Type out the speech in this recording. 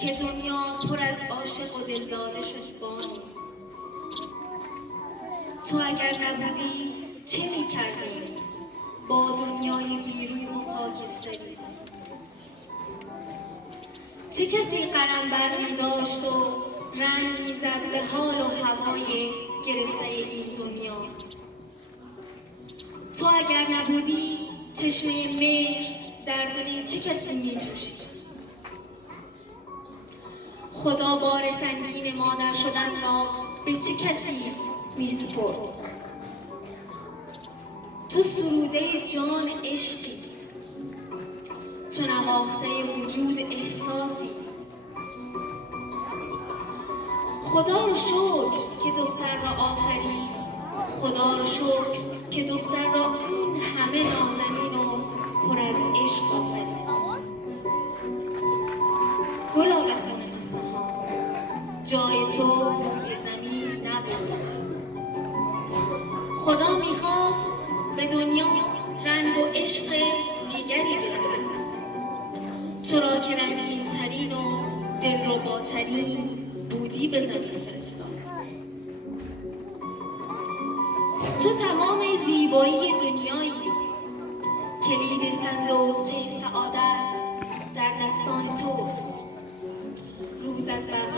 که دنیا پر از عاشق و دلداده شد بانو. تو اگر نبودی چه می کردیم با دنیای بیروح و خاکستری؟ چه کسی قلم بر می داشت و رنگ می زد به حال و هوای گرفته این دنیا؟ تو اگر نبودی چشمه مهر در دل چه کسی می جوشید؟ خدا بار سنگین مادر شدن را به چه کسی می سپرد؟ تو سروده جان عشقی، تو نواخته وجود احساسی. خدا رو شکر که دختر را آفرید، خدا رو شکر که دختر را این همه نازنین و پر از عشق آفرید. گلا قطران قصه ها، جای تو روی زمین نبود. خدا میخواست به دنیا رنگ و عشق دیگری بدهد، تو را که رنگین ترین و دلرباترین بودی به زمین فرستاد. تو تمام زیبایی دنیایی، کلید صندوقچه سعادت در دستان توست. روزت بر